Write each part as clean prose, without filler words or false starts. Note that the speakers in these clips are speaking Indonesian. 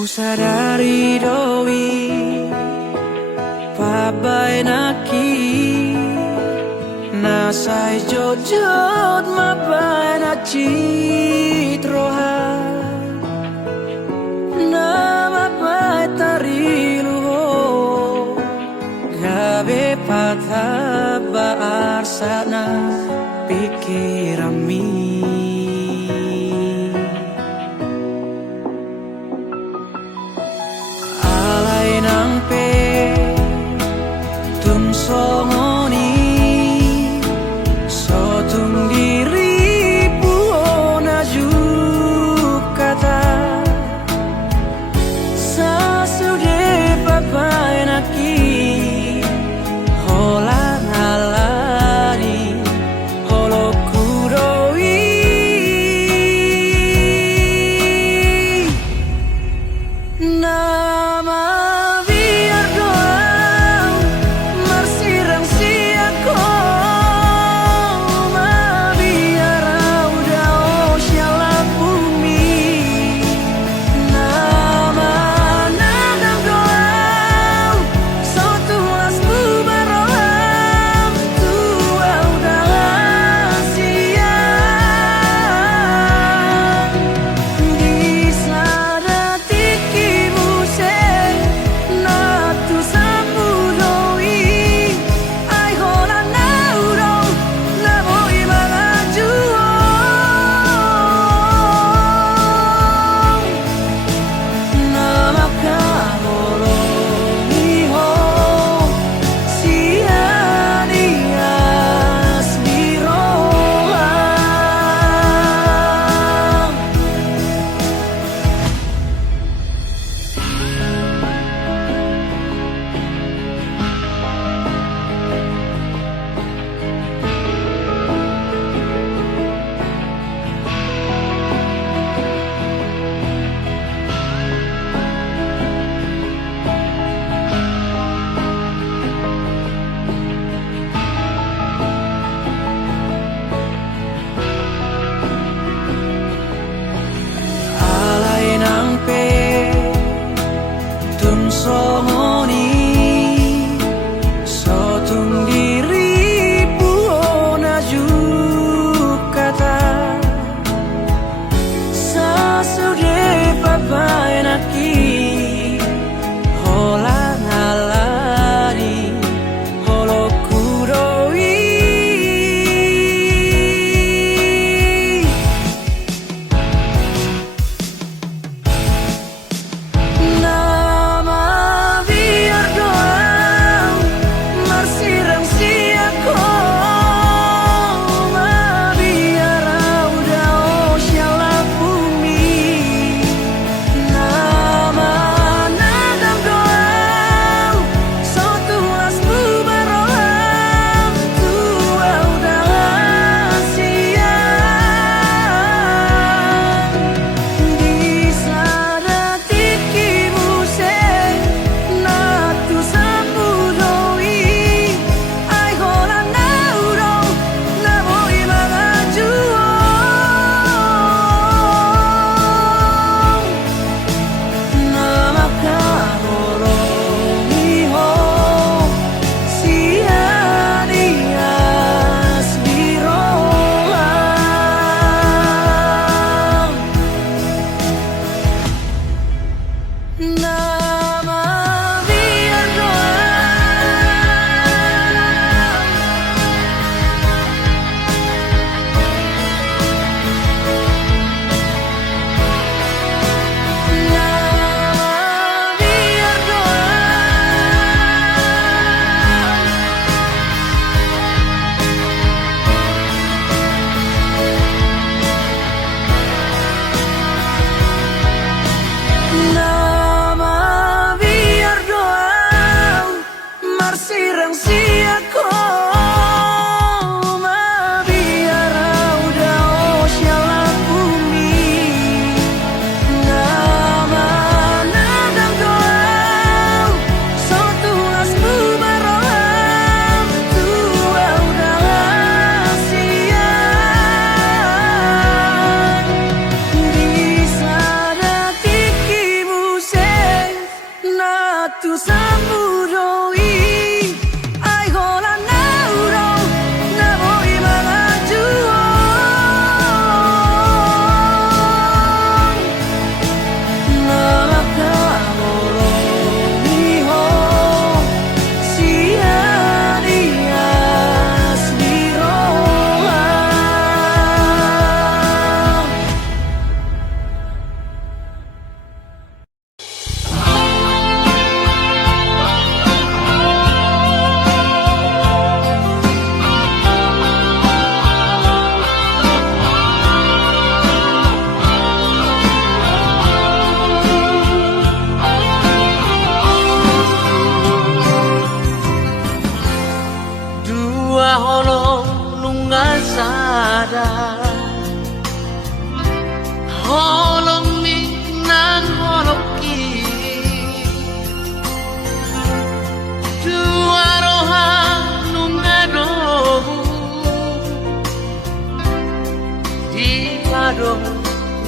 Ku sadari doi pabai naki nasai jojot mabai na citroha na mabai tariluho gabe patah baar sana pikirami. Songoni sotung diri buona kata sasude papai naki hola nalani holo kudoi holong lunga sada holong mi nan holong ki tuaroha lunga do di pado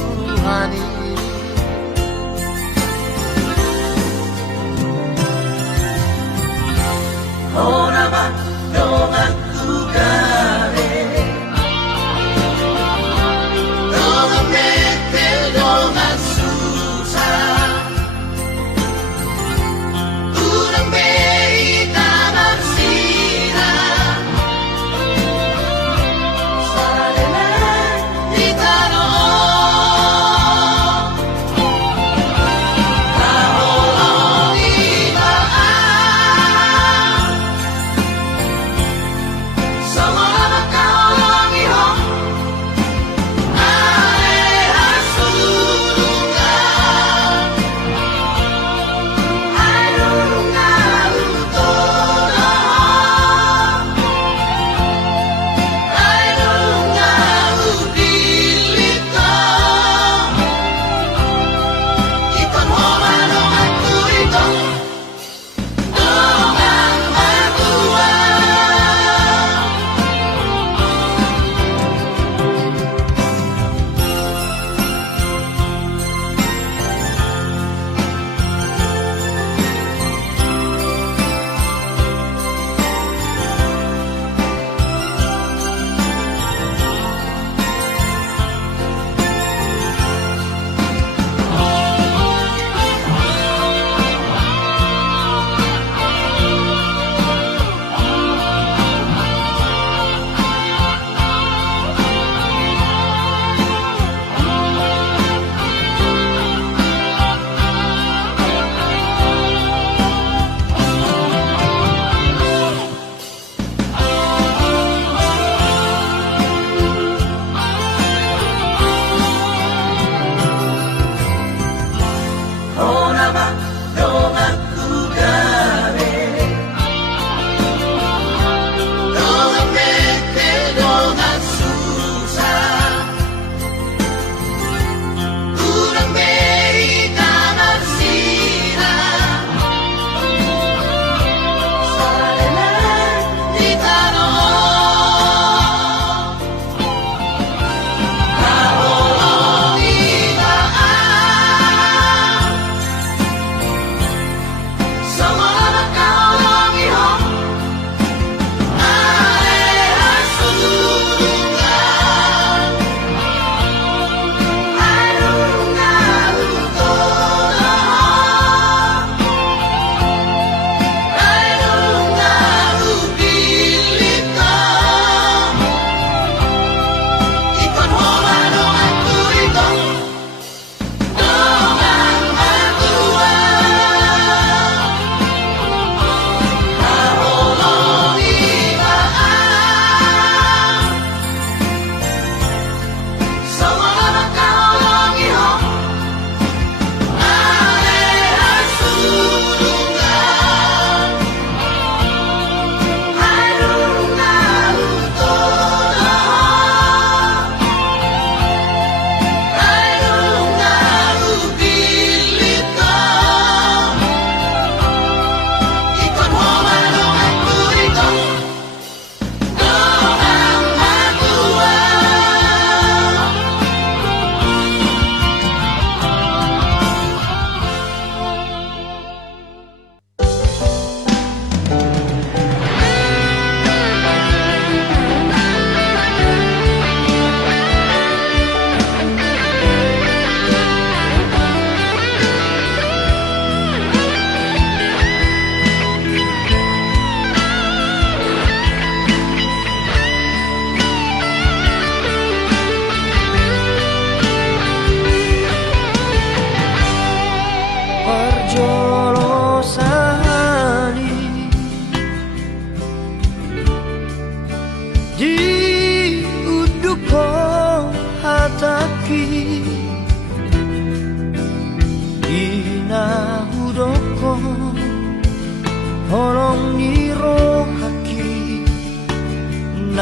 Tuhani Ora ba dong aku gare dong metel dong susah urang beita marsira salele ditano kaholo ibaan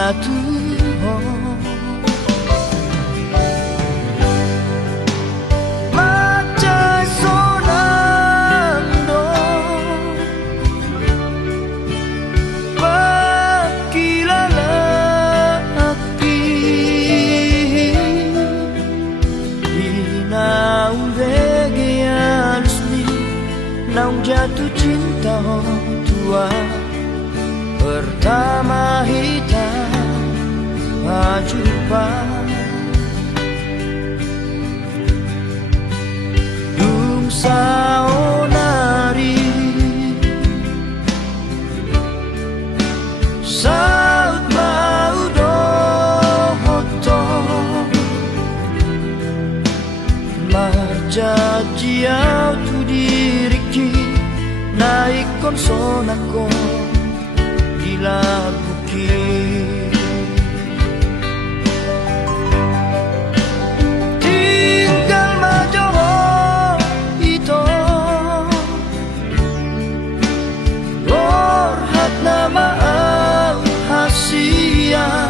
na Tuhan. Macam sonando pagkilala api inaulege alusmi naung jatuh cinta tua pertama hitam jumpa dung saonari saat mau dohoto marjajiau tu diriki naik konsonako bukit tinggal majoho itu orhat nama hasia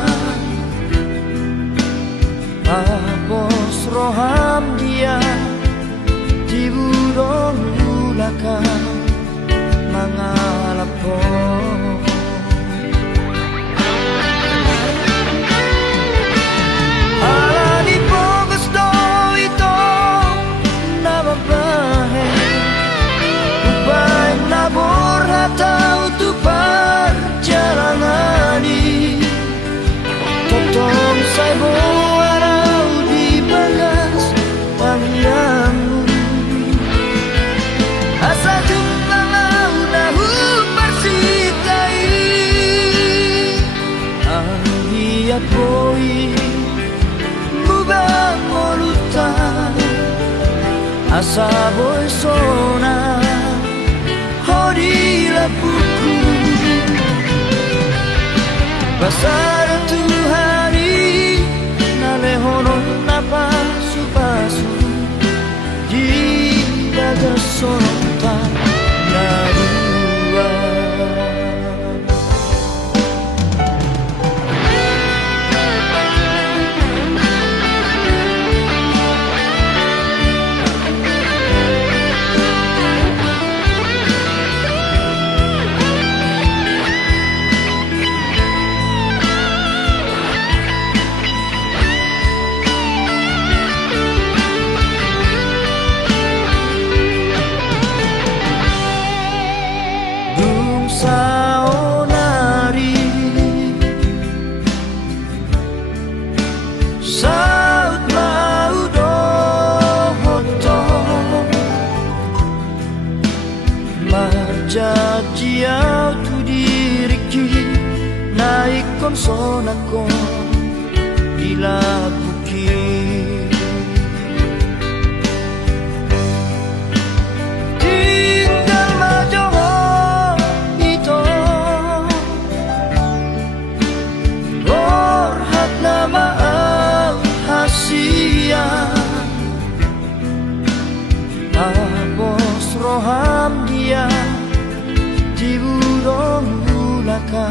apos roham dia di burung ulaka mangalapon tahu tu perjalanani totong saya warau di bagas tangiangmu asa jumpa nahu persikai lihat boy mubang molutan asa boy sona horilah buku pasar tu hari nalehonon napa supasu jidaga sonta narua Jajiau tu diriki naik konsonako bila bukit tinggal majoho itu orhat nama hasia apos roham dia di burung ulaka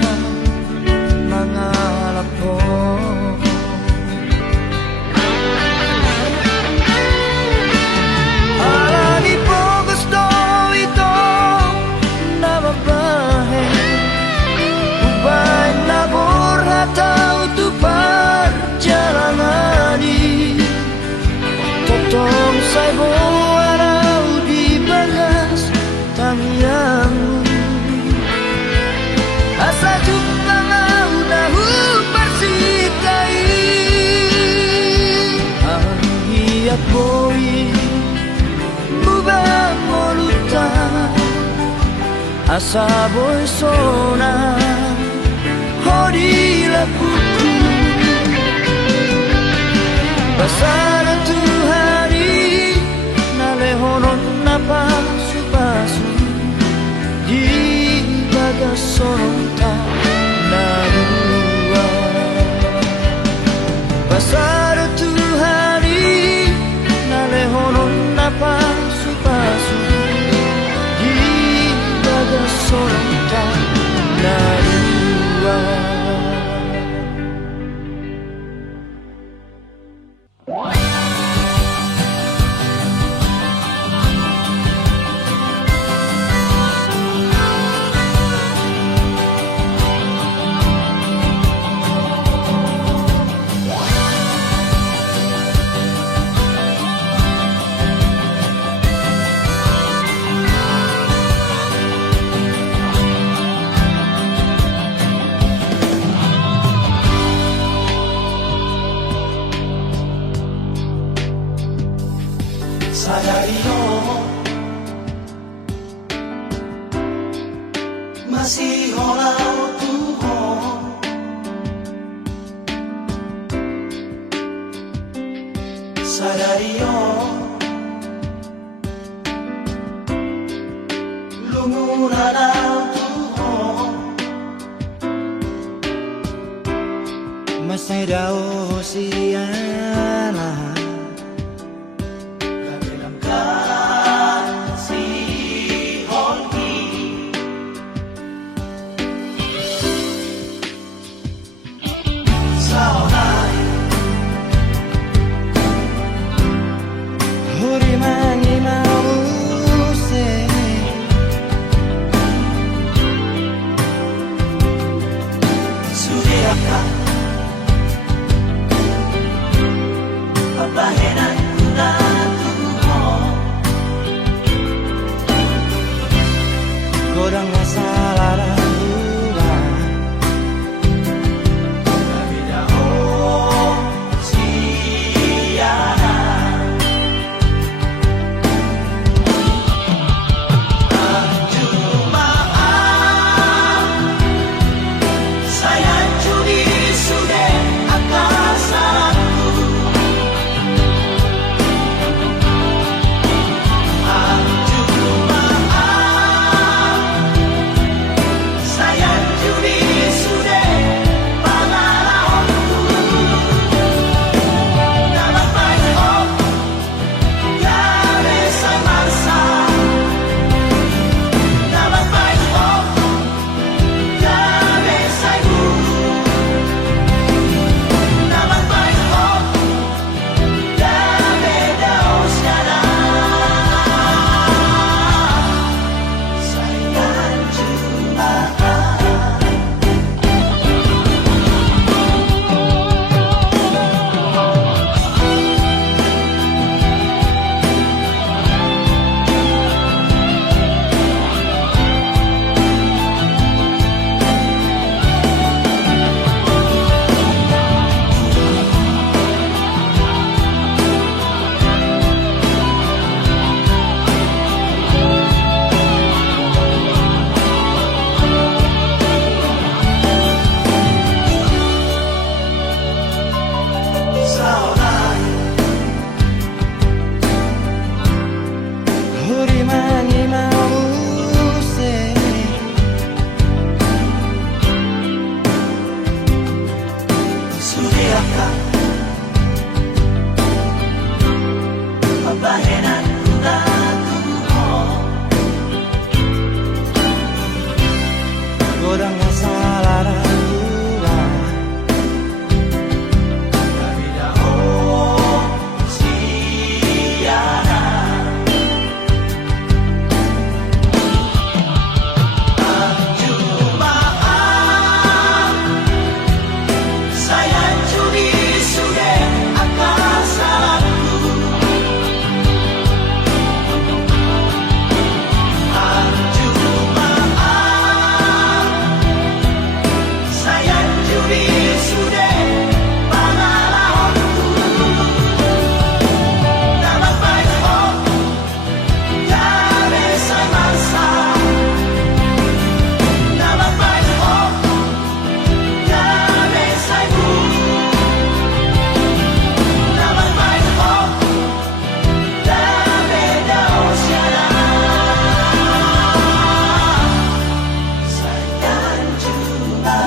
mangalapon alani pogos do ito nama bahe ubay nabor hatau tu perjalanani totong say warau di bagas tangiangmu asa jumpa nahu persikai hiat boy mubang molutan asa boy sona horilah buku pasar tu hari nalehonon napa supasu di bagas sonta narua pasar tu hari nalehonon napa supasu di bagas sonta narua Sadario Lumuran ang tuhong Masay daw siya na Kabilang ka si Holgi Sa onay Huri mangi mause Sudiaka Papahenan ko na tuho Gorang masalah bulan Kabida oh siana Sayang judi sudah akasanku Sayang judi sudah pangalamanku Nama baik oh Kare samasa Nama baik oh Kare saibu Nama baik oh Kare daos kana Sayang cuma saunay Huri mangi mause Sudiaka Papahenan ko na tuho Gorang masalah bulan Kabida oh siana Jumaan Sayang judi sudah akasanku Jumaan Sayang judi sudah pangalamanku Nama baik oh Kare samasa Nama baik oh Kare saibu Nama baik oh Kare daos kana Sayang cuma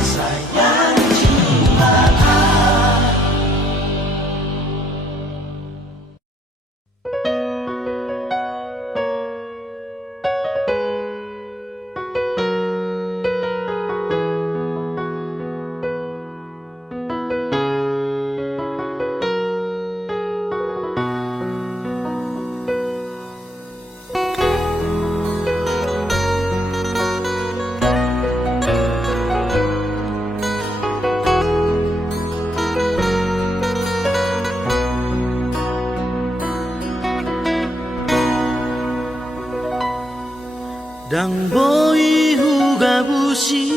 Sayang cuma Dang boy huga bushi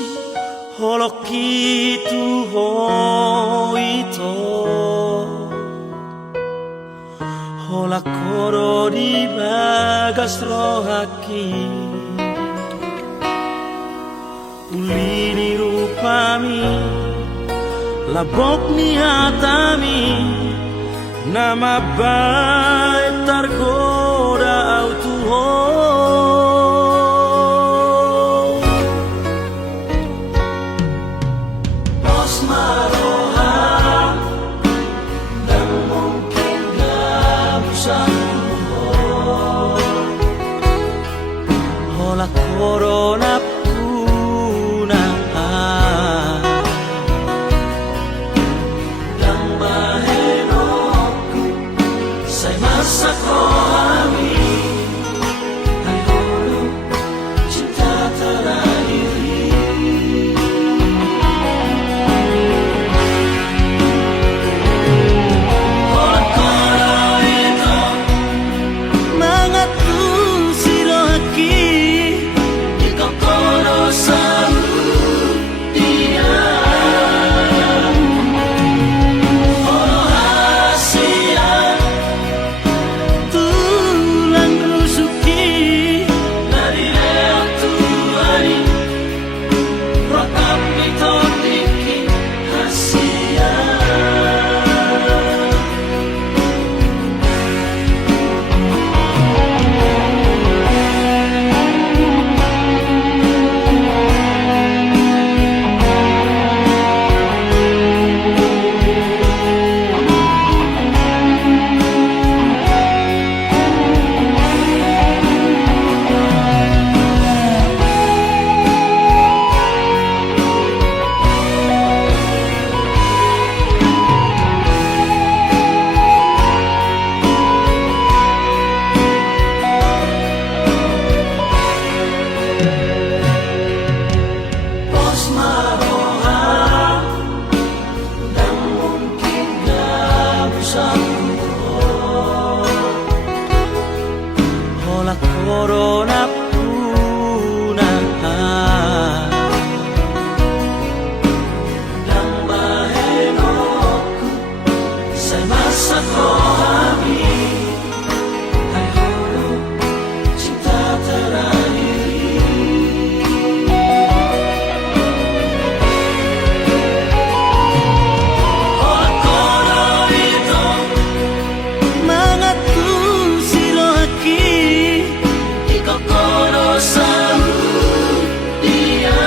holoki tu hoito Hola koro di bagas rohaki Uli di rupami Labok ni hatami Nama baik tergoda autuho Los maroha Dan mungkin gak bisa Hola corona puna Dan mahenoku Say masa rohani Hai holo cinta terakhiri Hola koro itu Mangatu sirohaki Ikaw koro selalu dia Holo hasia Tulang rusuki Dari leo tuari Rakam mitodiki hasia Los maroha Dan mungkin gak bisa Hola corona puna Dan mahenoku Say masa rohani Hai holo cinta terakhiri Hola koro itu Mangatu sirohaki Ikaw koro selalu dia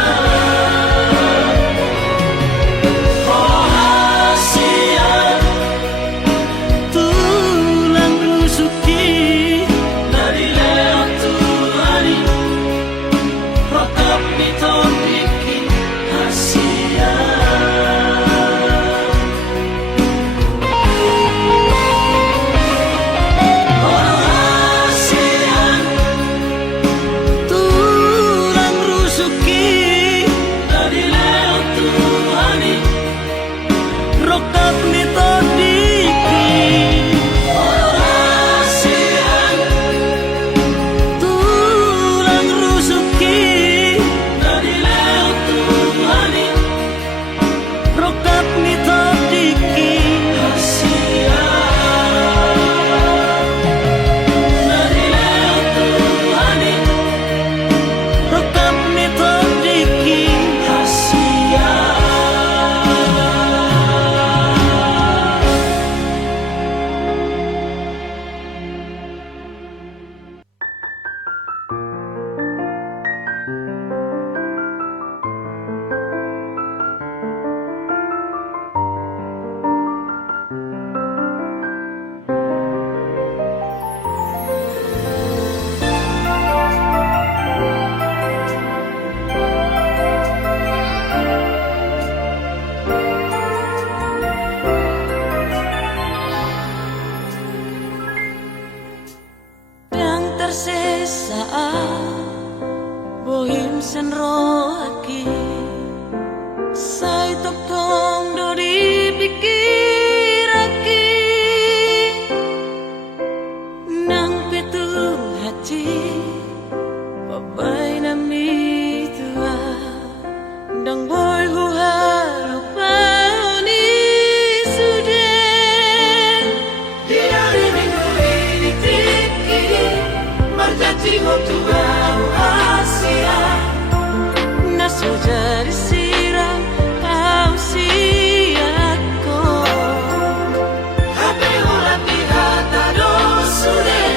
Holo hasia Tulang rusuki Dari leo tuari Rakam mitodiki hasia Tulang rusuki Dari leo tuani Rokap mitodiki Orasian Tulang rusuki Dari leo tuani Rokap mitodiki Hasia Dari leo tuani Rokap mitodiki hasia Yang tersisa Bohim sen rohaki Say tokong do dipikiraki Nang pitu hati Babay nami tua Dang boy huhalupa ni suden Dia di minggu Berganti Tuhan Asia Naso jadi sirang ausiako Hape ora pirata do sure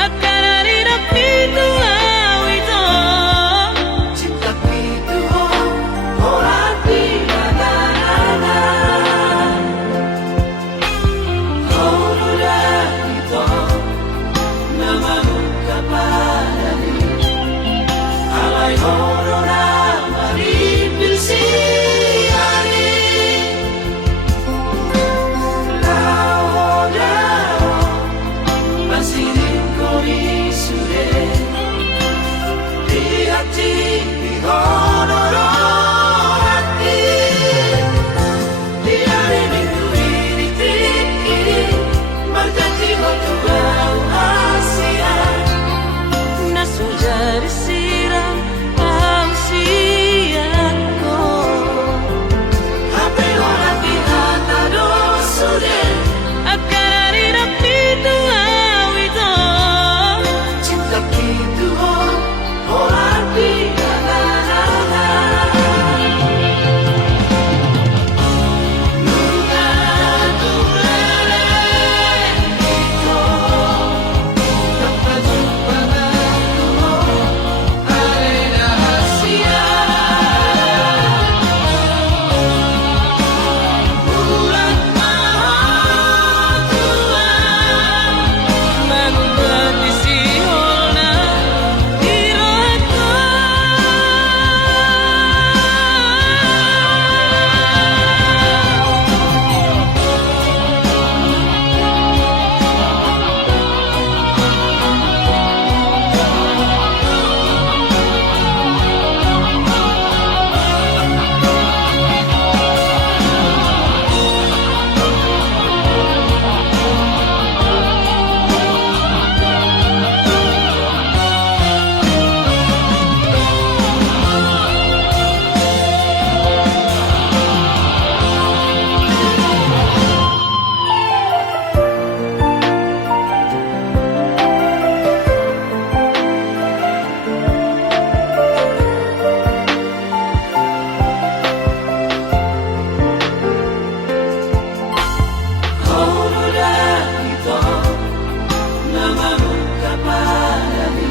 Akan ari rapitu awito Cinta pitu ora pirata Ora itu namamu kapadani Alay horora maripil siari Lao dao Masirin ko isure Di hati di honoro hati Di hari minggu ini tiki Berjanji untuk Asia Naso jadi sirang ausiako Hape ora pirata do sure Akan ari rapitu awito Cinta pitu ora pirata Nunca durere itu Tanpa jumpa aku Arena Asia Bulan maha Tuhan Manubati sihona hiroako Honora itu namamu kapadani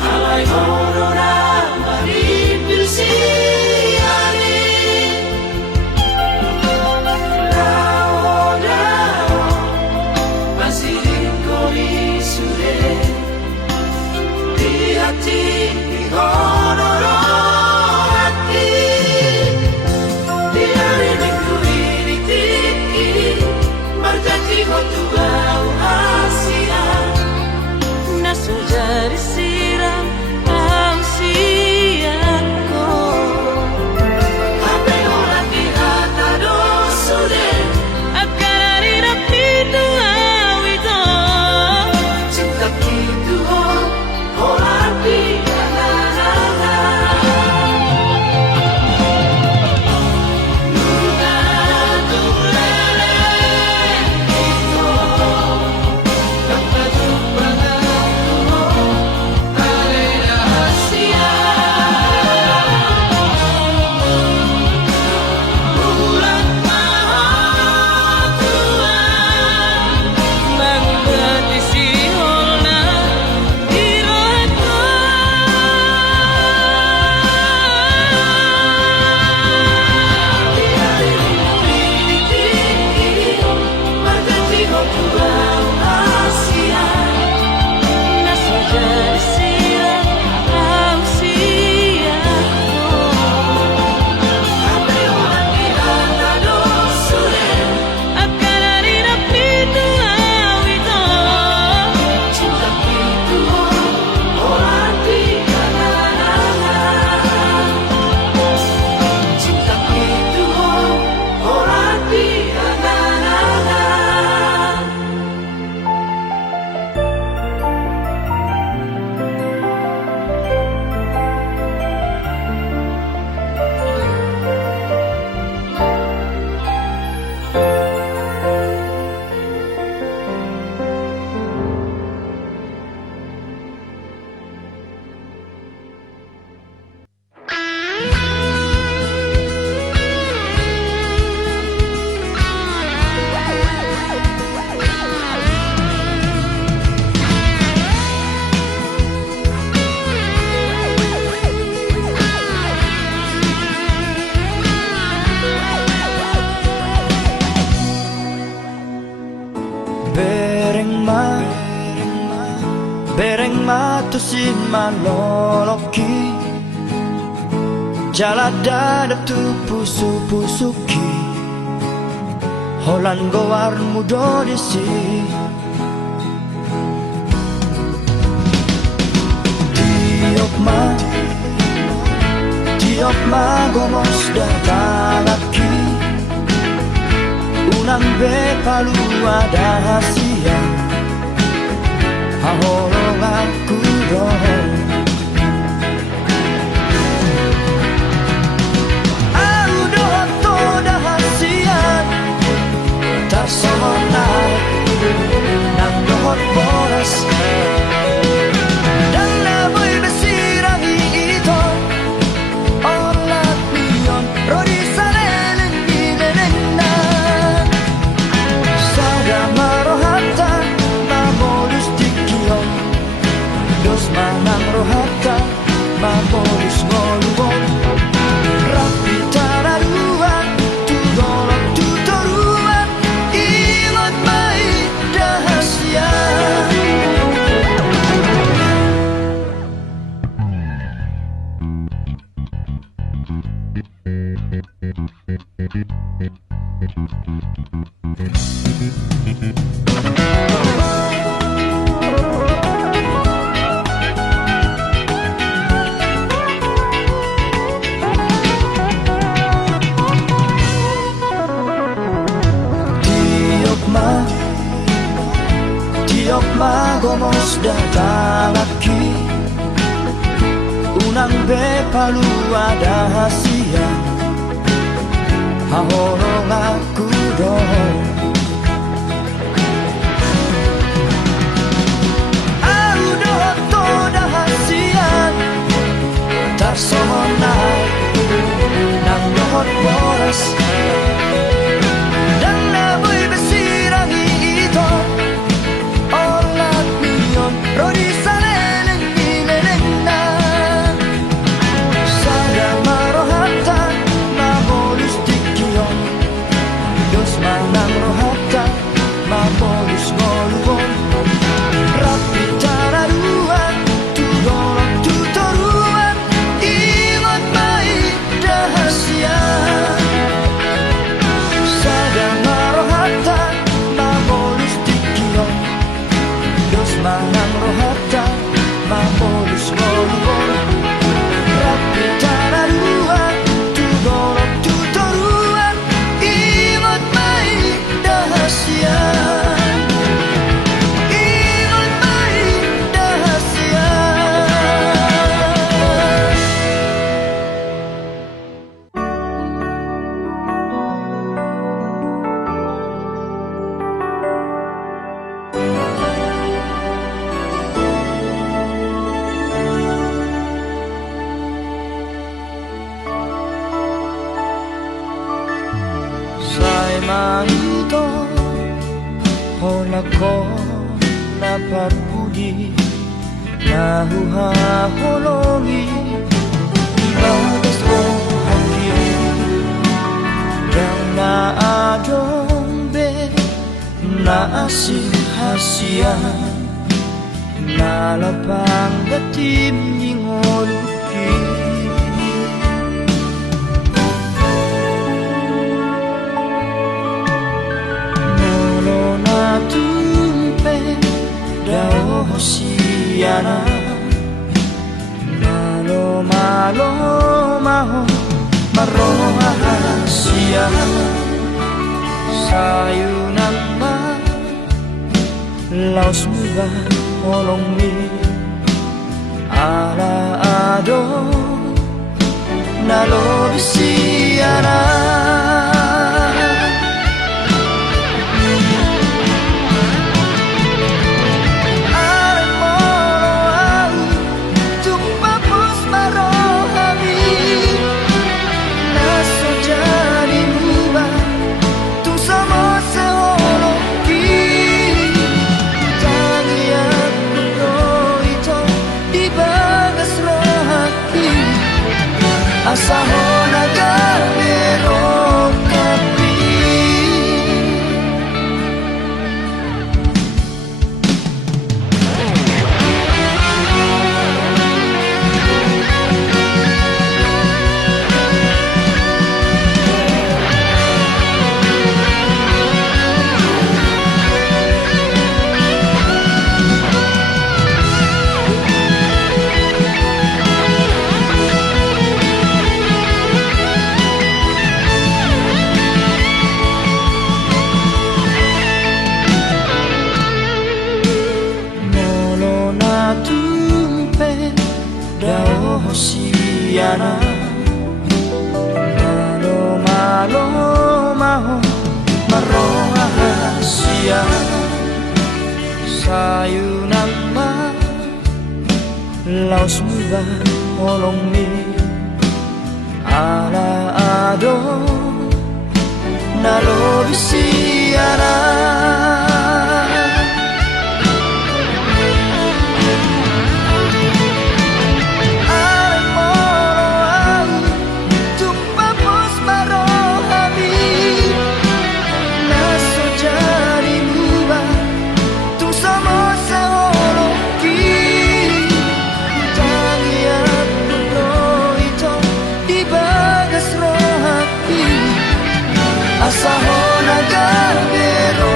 Alay horora maripil siari Lao dao Masirin ko isure Di hati di honoro hati Di hari minggu ini tiki Berjanji untuk Asia Naso jadi sirang ausiako Hape ora pirata do sure Akan ari rapitu awito Cinta pitu ora pirata Nunca durere itu Tanpa jumpa aku Bereng matusin maloloki Jala dadap tu pusu-pusuki Holan gowar mudo disi Tiok ma gomos datalaki Unang be palu ada hasia Haholong aku dong Aku doang toda hasia Tak semonai Nang dohot boras Dan naboy besirangi ito Olat niyon Rodi salelen nilenena Sada marohata Mamodus dikiyon Dos manang rohata Mamodus ngoluon Rapi tararuan Tudolok tutoruan Ilot mai dahasia Tiok ma gomos datalaki Unang be palu ada hasia Haholong aku dong Aku doang toda hasia Tak semonai Nang dohot boras Dan naboy besirangi ito Olat niyon Rodi salelen nilenena Sada marohata Mamolus dikiyon Dos manang rohata Mamolus ngoluon Rapi tararuan Tudolok tutoruan Ilot mai dahasia Sada marohata Mamolus dikiyon Dos manang rohata Mamolus ngoluon Rapi tararuan Tudolok tutoruan Ilot mai dahasia Ilot mai dahasia Sai manito Holako napapudi Nahuhaholongi Ibagas ko hakim Dan naadong be Naasin hasian Nalapang gatim ningoluki Tumpe dao hosiana Malo malo maho maroha hasia Sayunan ma Laos muga holong mi Ala ado Nalo bisiana Asa ho nagamero sayu nama laos muba olong mi ala ado nalo bisiara Asa ho nagarbero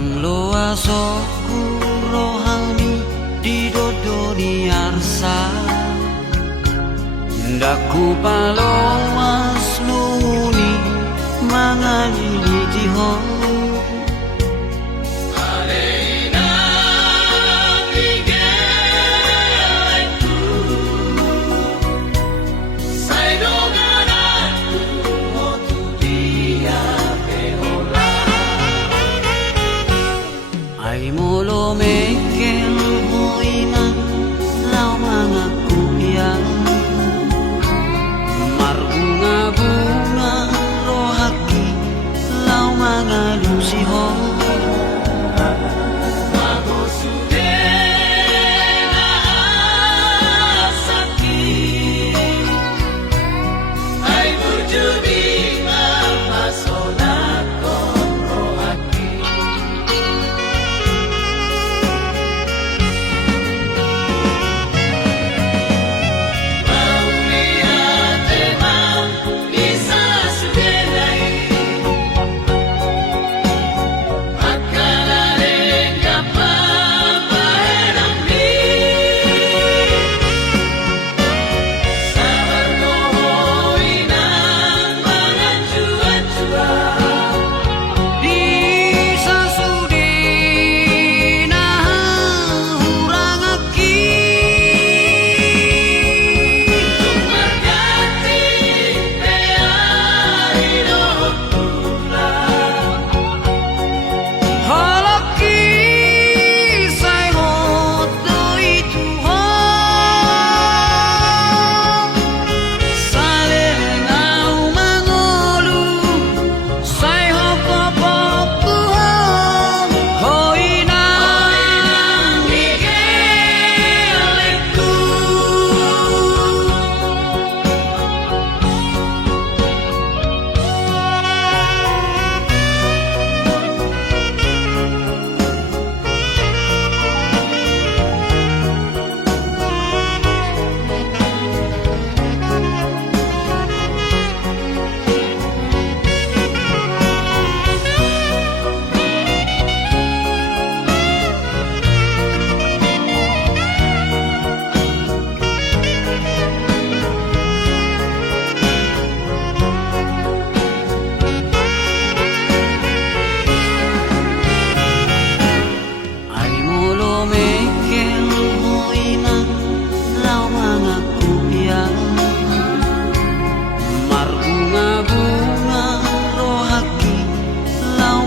Kamloa soku rohani di dodoni arsa Ndaku palomas nuni mangani tiho Ay molo mekel hoina lau mangaku yang Marbunga-bunga rohaki lau mangalusi ho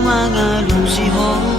Mangalusi ho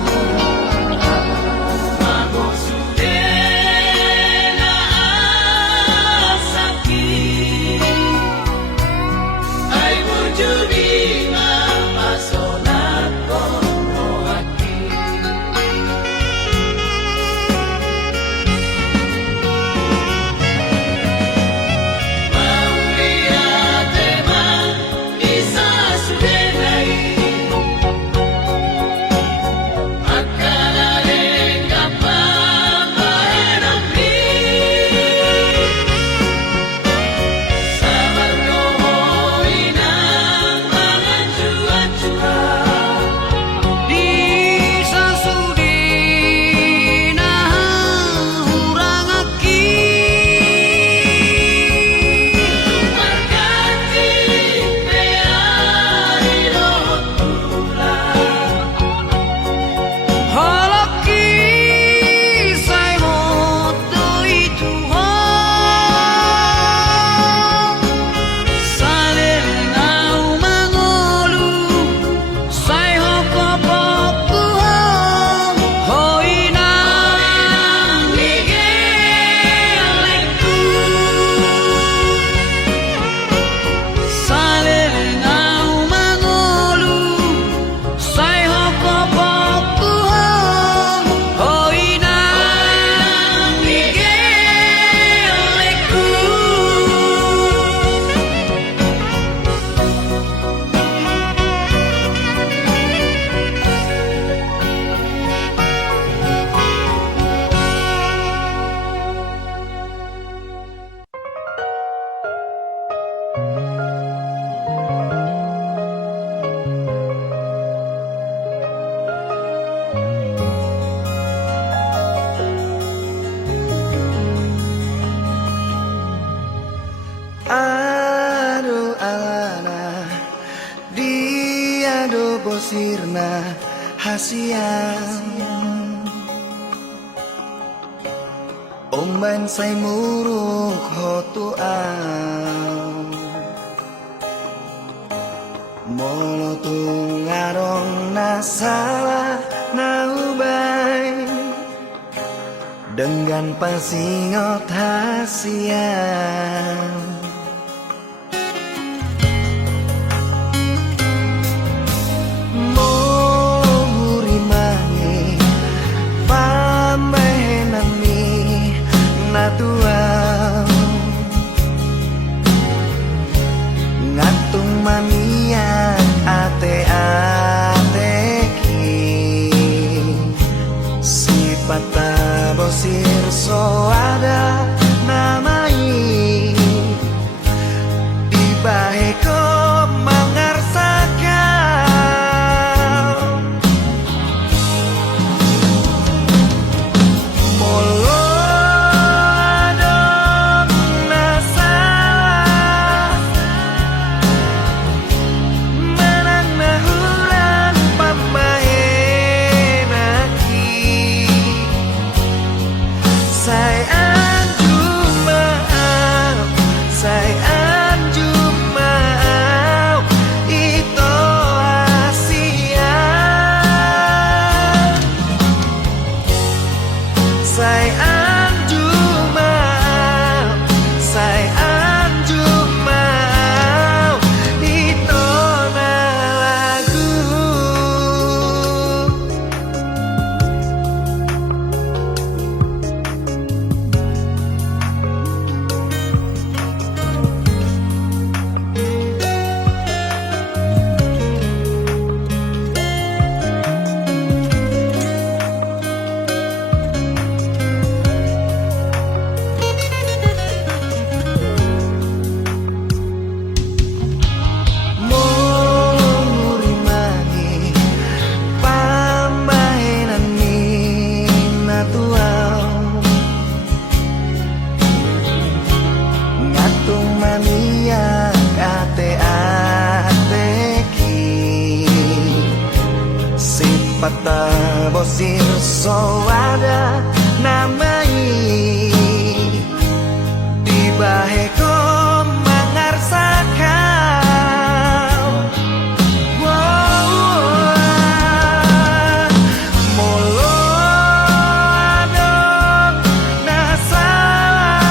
do bosirna hasian Omban say muruk hotu au Molo tung ngarong na salah na ubay Dengan pasingot hasian Natuang ngatung mamian ate-ateki sipata bosir so ada namai dibaheko mangarsakan molo Pata bosir so ada namai dibaheko mangarsakan molo adong nasalah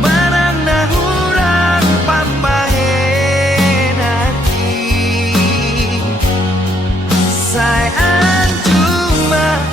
manang nahuran pambahen hati Sayang cuma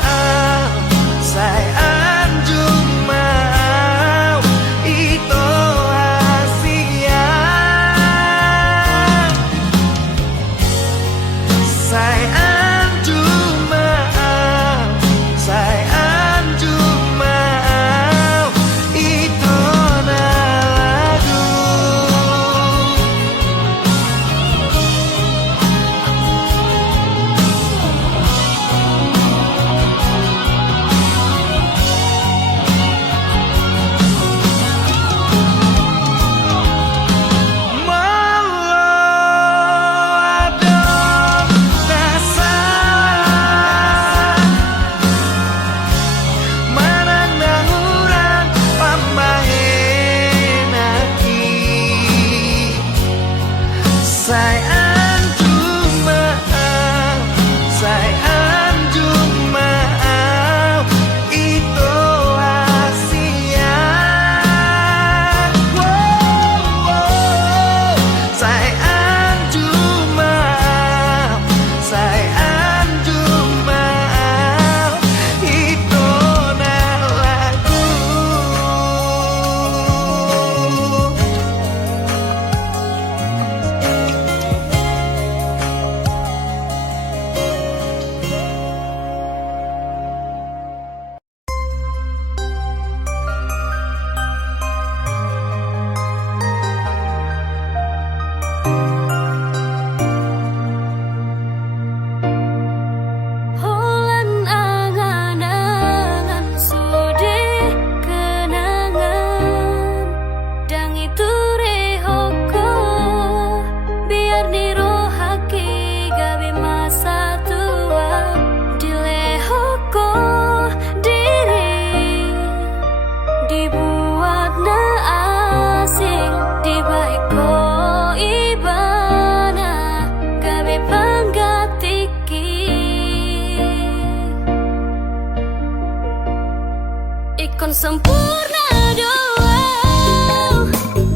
sempurna doa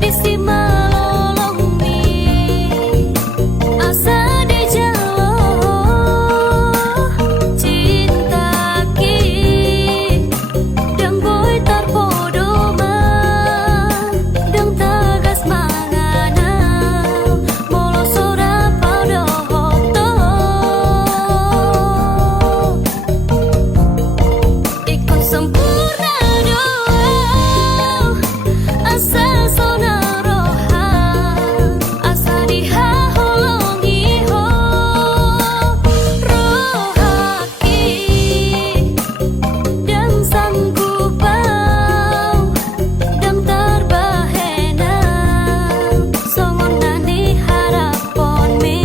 di si malolong mi asa di jalo cinta ki dang boy tarpodo man dang tagas mangana molo sora paudo hoto ikon sempurna asa sonaro asa diha holong iho rohaki dan sanggupau dan terbahena songon nani harapon me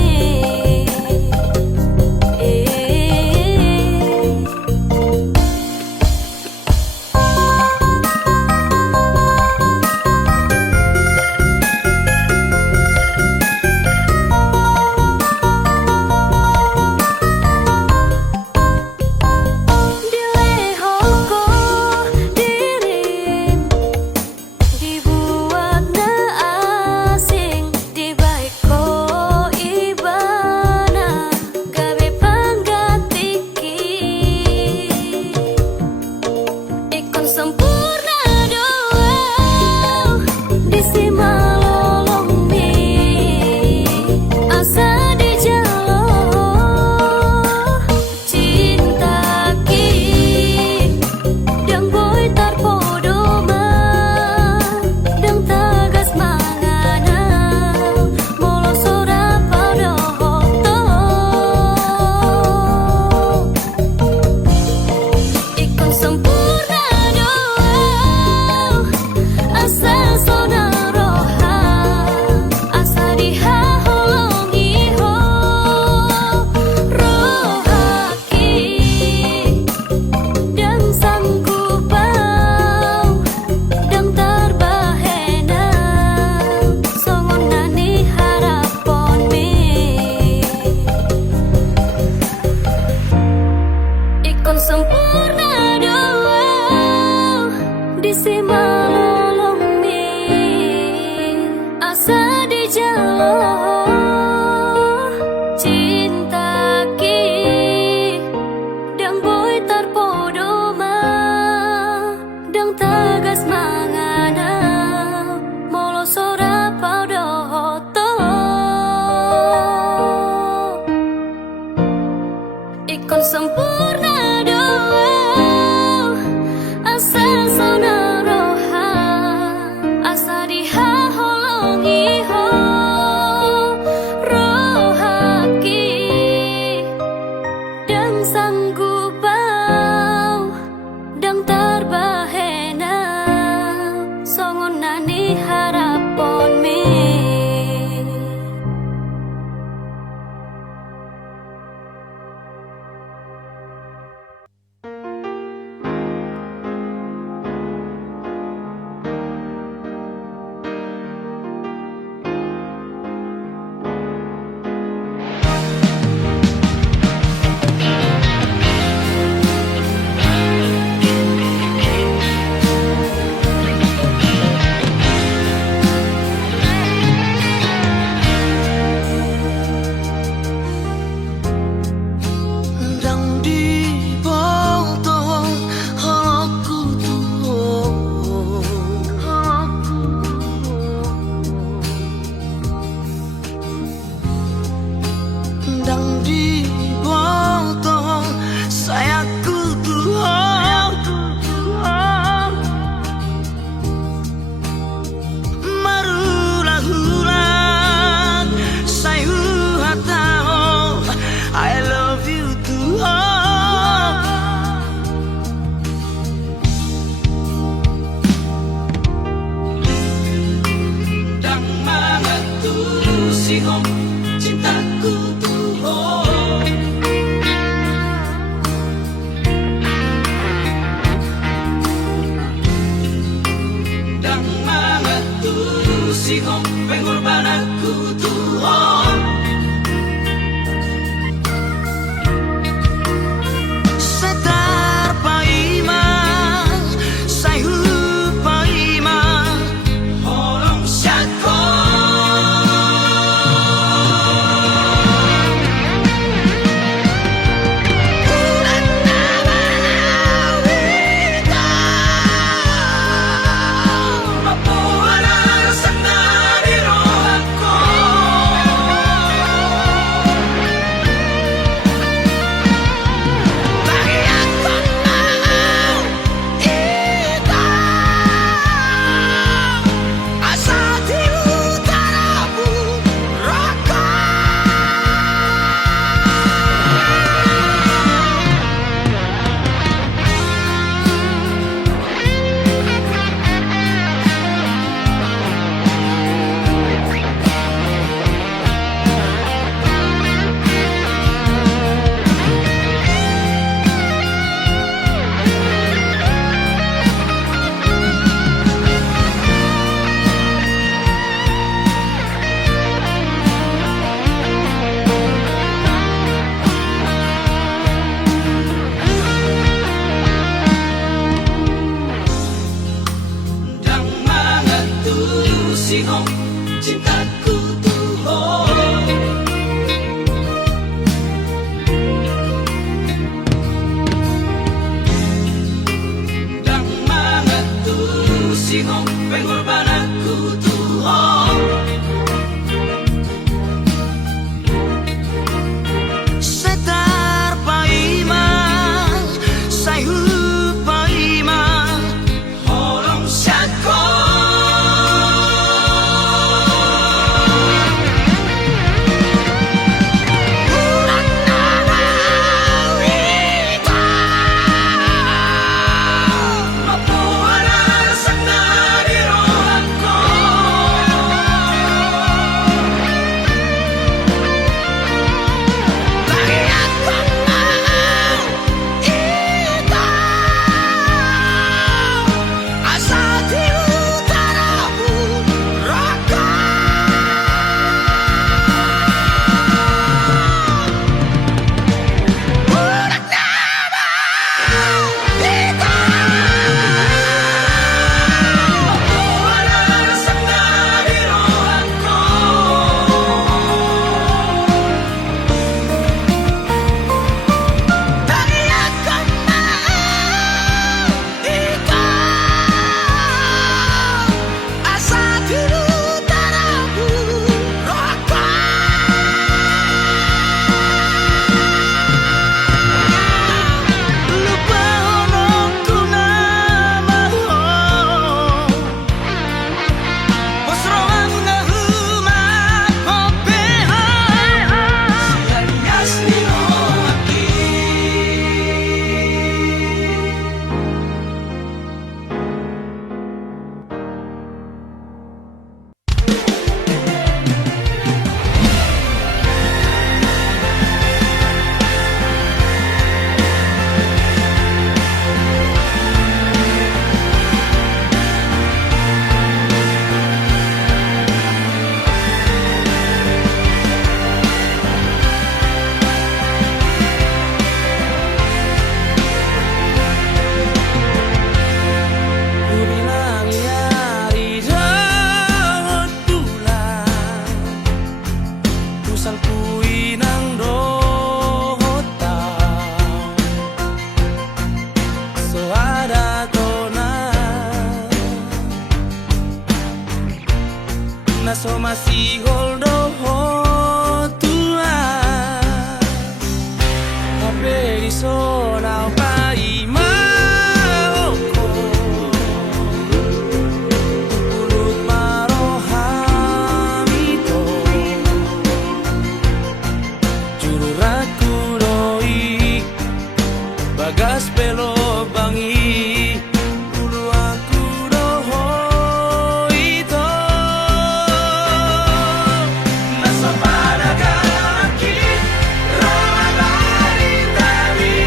Dilehoko dirim dibuat na asing dibaiko ibana gawe panggatiki ikon sempurna doa di si malolong mi asa di jalo cinta ki dang boy tarpodo man dang tagas mangana molo sora paudo hoto ikon sempurna doa asa sonaro asa diha holong iho rohaki dan sanggupau dan terbahena songon nani harapon me ikon sempurna doa di si malolong mi asa di jalo cinta ki dang boy tarpodo man dang tagas mangana molo sora paudo hoto ikon sempurna doa asa sonaro asa diha holong iho rohaki dan sanggupau dan terbahena songon nani harapon me Dang di botol halaku tuh dang di botol sayangku tuh marulah-ulah sayu hatao I love you too Dang mga tulusihong cintaku tuh Dang mga tulusihong pengorbananku tuh Setar paimang sayu sihong cintaku tuh dan mga tulus sihong pengorbanan aku tuh Setar paimang sayu paimang Holong sako Ulang nanawita Mapuanan sa nadirohan ko Lagi ako mahal ito Asa di utaramu raka Ulang nanawita Mapuanan sa nadirohan ko Lagi ako mahal ito Asa di utaramu raka Lupahon ko na mahon Pasroang na humapopehon Lanyas nirong aki Bilang hari dan bulan Kusang kui ng rota So ada ko na so masihol doho tua Tapi di so now paimao ko Ulut marohamito Jururaku doi Bagas pelo bangi Ulu aku doho ito Nasa panagalaki Ramabari tabi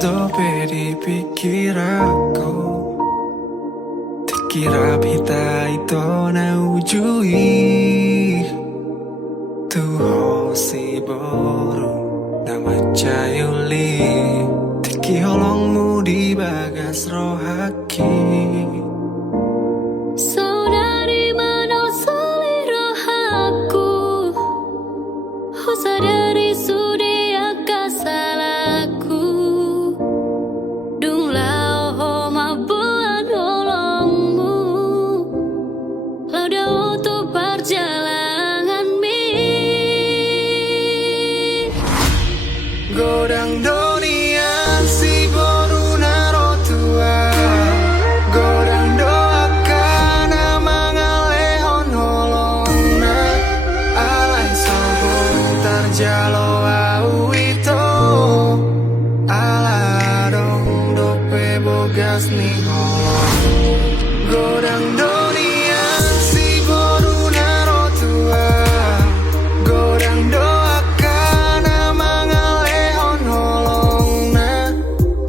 dope dipikir aku Dikira pita ito na ujui Tuho si boru na macayuli Tiki holongmu di bagas rohaki Saudari mana selera aku Sadari sudi akasalku Dung lao ho mabuan holongmu Lauda untuk perjalanan mi Godang donian si boru naro tua Godang doakan mangalehon holongna Alai sobo tarjalo au ito Aladong dope bogas ni holong Godang donian si boru naro tua Godang doakan mangalehon holongna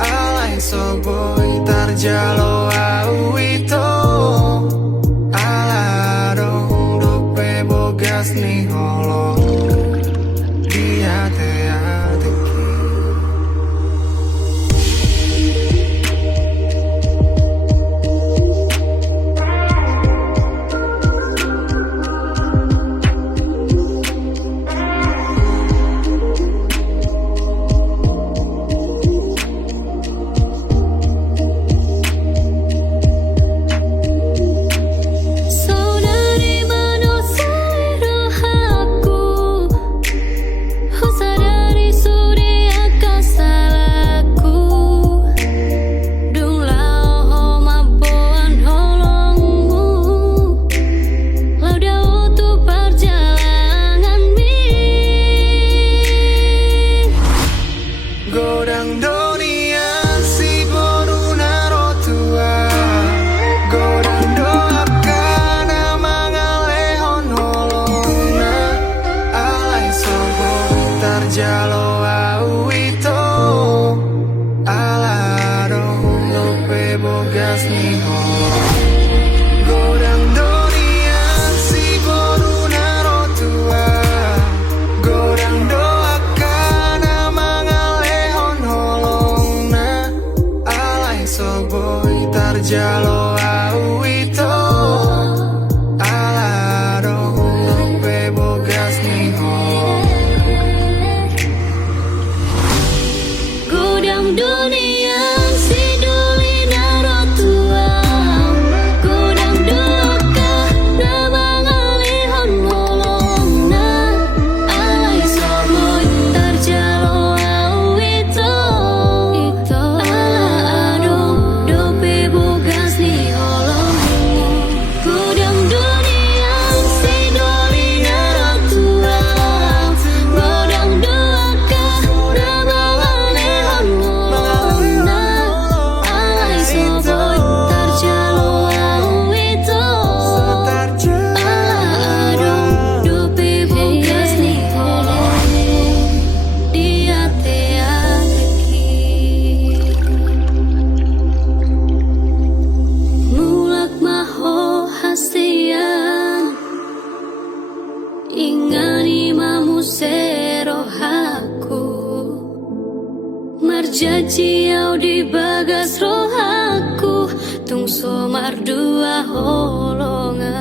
Alai soboy tarjalo au ito Aladong dope bogas ni holong Dia te ateki Saudari mana selera aku Sadari sudi akasalku Dung lao ho mabuan holongmu Lauda untuk perjalanan mi Godang donian si boru naro tua Godang doakan mangalehon holongna Alai sobo tarjalo au ito Aladong dope bogas ni holong Godang donian si boru naro tua Godang doakan mangalehon holongna Alai soboy tarjalo au ito Aladong dope bogas ni holong Godang dunia si duli naro tua Godang doka na mangalihon holongna Alai soboy tarjalo au ito Ala adong dope bogas ni holong Godang dunia si duli naro tua Godang doka na mangalihon holongna Alai soboy tarjalo au ito Aladong dope bogas ni holong Dia te ateki Mulak maho hasian Ingani mamu serohaku Marjaji au di bagas rohaku Tung somar dua holongan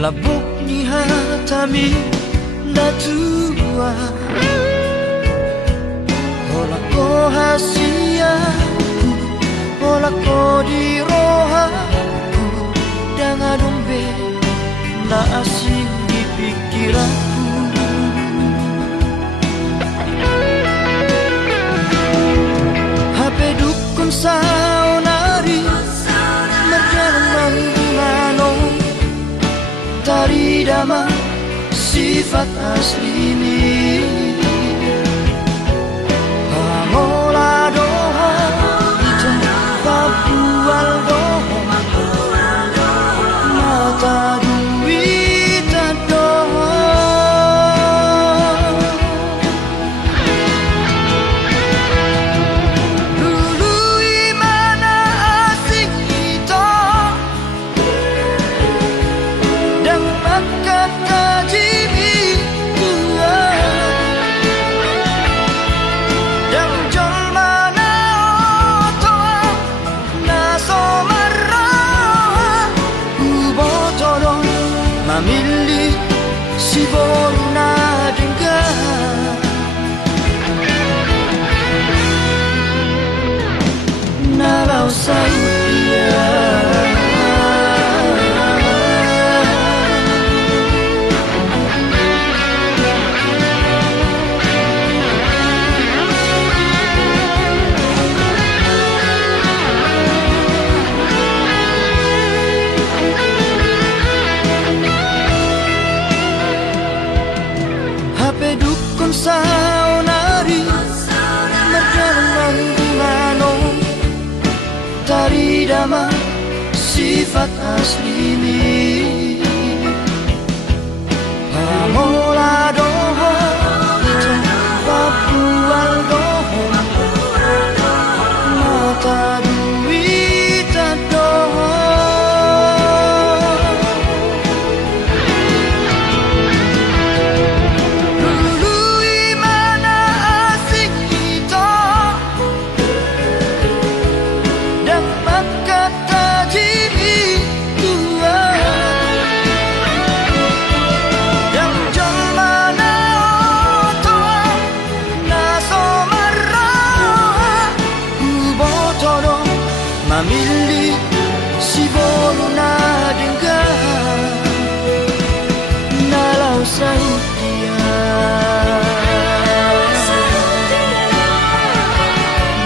Labok ni hatami natua Ola ko hasiaku Ola ko di rohaku Dengan dombe na asing di pikiranku HP dukun saunari Merjalan mangunano Tari dama sifat asli Pamola doha Ito papual doha Mata duita doha Dulu imana asik ito Dan makata jimi tua Dan jol mana otoa Naso marraha Ubotodon mamili si boruna dengar Nalau saya HP dukun saunari Merjalan dimano Tari dama sifat asli Pamola doho Ito papual doho Mata duita doho Dulu imana asik ito Dan makata jimi tua Dan jol mana otoa Naso marraha Ubotodo mamili si boruna dengar Nalau sautia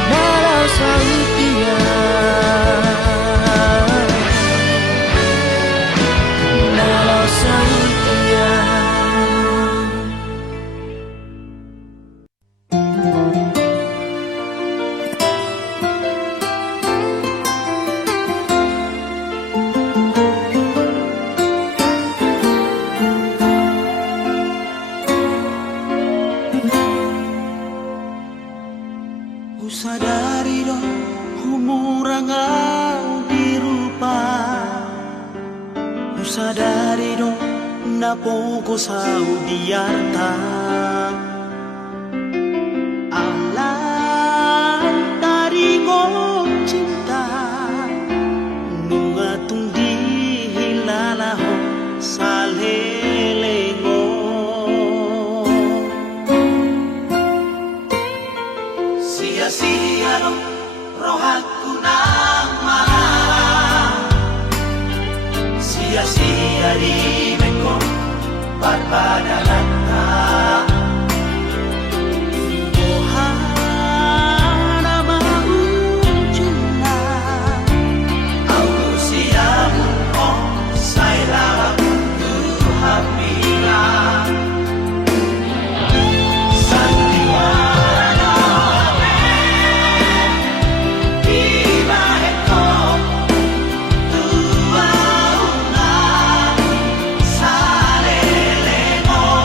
Nalau sautia Nalau sautia Usadari do humurangau dirupa Usadari do napoko sau diarta Alam dari ko cinta Nungatung di hilalaho salhelengo Sia-sia dong rohaku nang malam Sia-sia di beko barbadalan Bohana maujuna Aku siamu oh saya Tuhamila Sandiwara Salelemo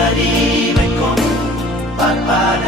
Dia di mekong Parpar